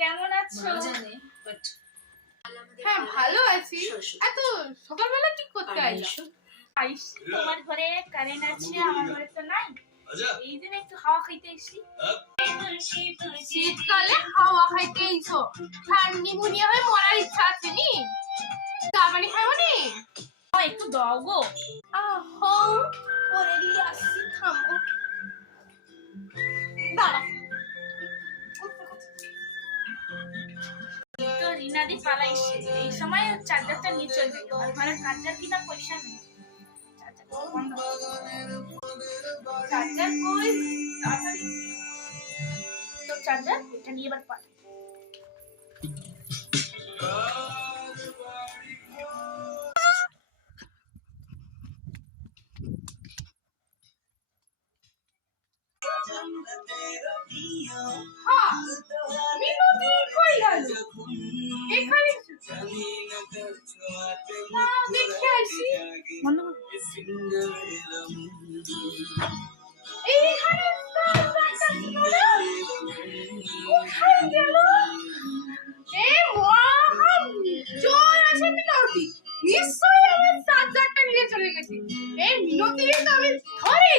কেমন আছো? হ্যাঁ ভালো আছি। এত সকালবেলা কি করতে আইলা? তোমার ঘরে কারেন্ট আছে, আমার ঘরে তো নাই। এই জন্য একটু হাওয়া খাইতে এসেছি। শীতকালে হাওয়া খাইতে আইছো? নিমোনিয়া হয়ে মরার ইচ্ছা আছে নি? চা পানি খাইবো নি? একটু দাও গো। আহো ওরে নিয়ে আসছি, থামো। দাঁড়া। তো রিনাদি পালাইছে, এই সময় চার্জারটা নিয়ে চলে গেল। আমার ঘরে চার্জার কিনা পয়সা নেই। চার্জার কই? তাড়াতাড়ি তো চার্জার এটা নিয়ে এবার পাঠাই। মিনতি কই গেল? এখানে দেখে আসি। এইখানে কোথায় গেল? এ মহা চোর আছে মিনতি, নিশ্চয়ই আমার চার্জারটা নিয়ে চলে গেছে। এই মিনতিকে তো আমি ধরেই